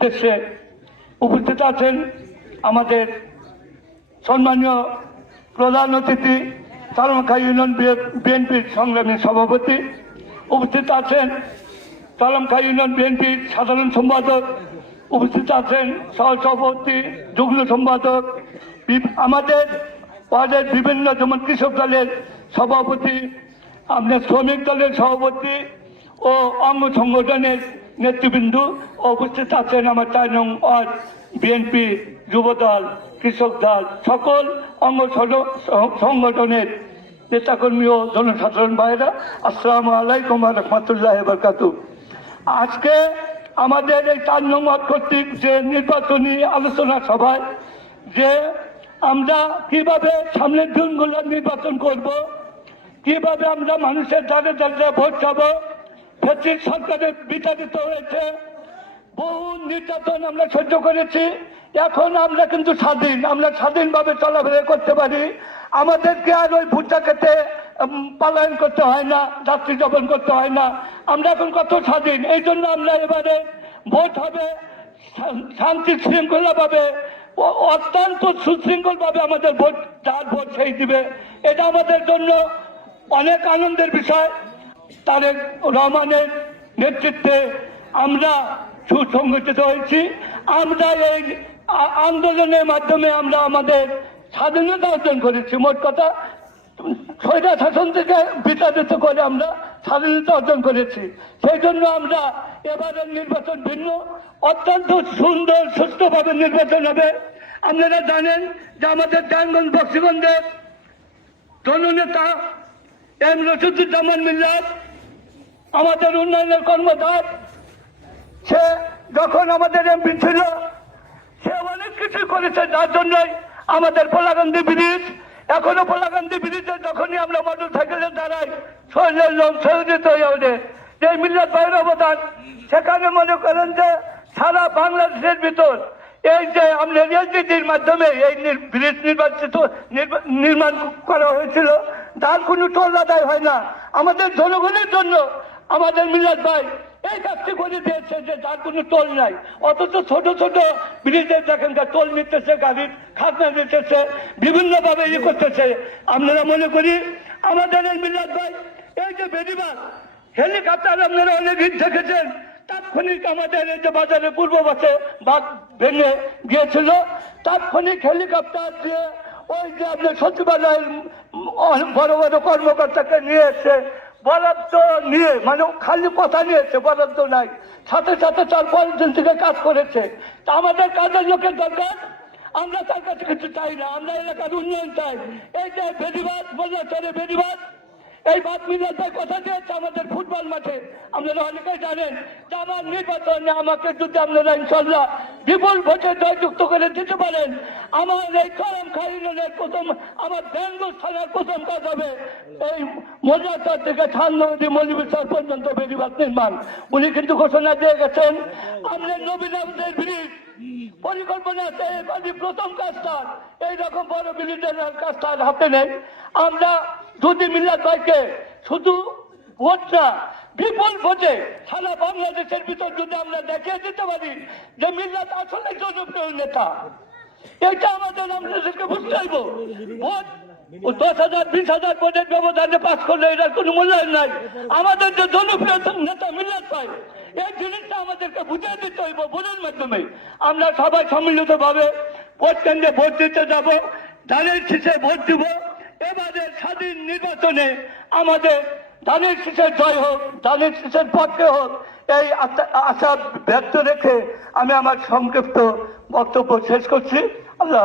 উদ্দেশ্যে উপস্থিত আছেন আমাদের সম্মানীয় প্রধান অতিথি চরমখা ইউনিয়ন বিএনপির সংগ্রামী সভাপতি, উপস্থিত আছেন চরমখা ইউনিয়ন বিএনপির সাধারণ সম্পাদক, উপস্থিত আছেন সহসভাপতি, যুগ্ম সম্পাদক, আমাদের ওয়ার্ডের বিভিন্ন যেমন কৃষক দলের সভাপতি, আপনার শ্রমিক দলের সভাপতি ও অঙ্গ সংগঠনের নেতৃবৃন্দ, উপস্থিত আছেন আমার 4 নং ওয়ার্ড বিএনপি, যুবদল, কৃষক দল, সকল অঙ্গ সংগঠনের নেতাকর্মী ও জনসাধারণ ভাইরা, আসসালামু আলাইকুম ওয়া রাহমাতুল্লাহি ওয়া বারাকাতুহু। আজকে আমাদের এই 4 নং ওয়ার্ড কর্তৃক যে নির্বাচনী আলোচনা সভায় যে আমরা কিভাবে সামনের দিনগুলো নির্বাচন করব, কিভাবে আমরা মানুষের দ্বারে দ্বারে ভোট চাবো, ফ্যাসিস্ট সরকারের বিতাড়িত হয়েছে, বহু নির্যাতন আমরা সহ্য করেছি, এখন আমরা কিন্তু স্বাধীন, আমরা স্বাধীনভাবে চলাফেরা করতে পারি, আমাদেরকে আর ওই ভুট্টা খেতে পলায়ন করতে হয় না, যাত্রী যাপন করতে হয় না, আমরা এখন কত স্বাধীন। এই জন্য আমরা এবারে ভোট হবে শান্তি শৃঙ্খলা ভাবে, অত্যন্ত সুশৃঙ্খল ভাবে আমাদের ভোট, যার ভোট সেই দিবে, এটা আমাদের জন্য অনেক আনন্দের বিষয়। তারেক রহমানের নেতৃত্বে আমরা সুসংগঠিত হয়েছি, আমরা এই আন্দোলনের মাধ্যমে আমরা আমাদের স্বাধীনতা অর্জন করেছি। মোট কথা স্বৈরা শাসন থেকে বিতাড়িত করে আমরা স্বাধীনতা অর্জন করেছি। সেই জন্য আমরা এবারের নির্বাচন ভিন্ন, অত্যন্ত সুন্দর সুষ্ঠুভাবে নির্বাচন হবে। আপনারা জানেন যে আমাদের ডানগঞ্জ বক্সিগঞ্জের জননেতা এম রশিদুজ্জামান মিল্লাত আমাদের উন্নয়নের কর্মধার, সে যখন আমাদের এমপি ছিল সে অনেক কিছু করেছে, যার জন্যই আমাদের পোলাকান্দি ব্রিজ, এখনো পোলাকান্দি ব্রিজে যখনই আমরা মোটর সাইকেলে দাঁড়াই শরীরের লোক শরীরিত হয়ে ওঠে। যে মিল্লাত ভাইয়ের অবদান, সেখানে মনে করেন যে সারা বাংলাদেশের ভিতর এই যে আমরা এলজিডির মাধ্যমে এই ব্রিজ নির্মাণ করা হয়েছিল, তার কোনো টোল আদায় হয় না। আমাদের জনগণের জন্য আমাদের মিল্লাত ভাই এই কাজটি করে দিয়েছে যে যার কোনো টোল নাই, অথচ ছোট ছোট ব্রিজের যেখানকার টোল নিতেছে, গাড়ির খাজনা নিতেছে, বিভিন্নভাবে ইয়ে করতেছে। আপনারা মনে করি আমাদের এই মিল্লাত ভাই এই যে বেড়িবাঁধ হেলিকপ্টার আপনারা অনেক দেখেছেন, তাৎক্ষণিক আমাদের এই যে বাজারে পূর্ব পাশে বাঁধ ভেঙে গিয়েছিল, তাৎক্ষণিক হেলিকপ্টার দিয়ে ওই যে আপনার সচিবালয়ের বড় বড় কর্মকর্তাকে নিয়ে এসে বরাদ্দ নিয়ে, মানে খালি কথা নিয়েছে, বরাদ্দ নাই, সাথে সাথে 4-5 দিন থেকে কাজ করেছে। তা আমাদের কাজের লোকের দরকার, আমরা তার কাছে কিছু চাই না, আমরা এলাকার উন্নয়ন চাই। এই যে বেড়িবাঁধ বললে বেড়িবাঁধ, এই বাদ মিল্লাত ভাই কথা দিয়েছে আমাদের ফুটবল মাঠে। আপনারা অনেকেই জানেন যে আমার নির্বাচনে আমাকে যদি আপনারা ইনশাল্লাহ বিপুল ভোটে জয়যুক্ত করে দিতে পারেন, আমার এই চরমখা ইউনিয়নের প্রথম, আমার বেঙ্গল থানার প্রথম কাজ হবে এই মজাচার থেকে ছান্নদী মৌলভীবাজার পর্যন্ত বেড়িবাঁধ নির্মাণ। উনি কিন্তু ঘোষণা দিয়ে গেছেন। আমাদের নবীন আহমেদের ব্রিজ পরিকল্পনা আছে, এই প্রথম কাজটা, এইরকম বড় ব্রিজের কাজটা হাতে নেই। আমরা যদি মিল্লাত ভাইকে শুধু ভোট না, বিপুল ভোটে সারা বাংলাদেশের ভিতর যদি আমরা দেখিয়ে দিতে পারি যে মিল্লাত আসলে জনপ্রিয় নেতা, এটা আমাদেরকে বুঝতে হইব। ভোট 10,000 20,000 ভোটের ব্যবধানে পাস করলে এটার কোনো মূল্যায়ন নাই। আমাদের যে জনপ্রিয় নেতা মিল্লাত ভাই, এই জিনিসটা আমাদেরকে বুঝিয়ে দিতে হইব ভোটের মাধ্যমে। আমরা সবাই সম্মিলিত ভাবে ভোট কেন্দ্রে ভোট দিতে যাব, ধানের শীষে ভোট দিব। এবারে স্বাধীন নির্বাচনে আমাদের ধানের শীষের জয় হোক, ধানের শীষের পক্ষে হোক, এই আশা ব্যক্ত রেখে আমি আমার সংক্ষিপ্ত বক্তব্য শেষ করছি। আল্লাহ।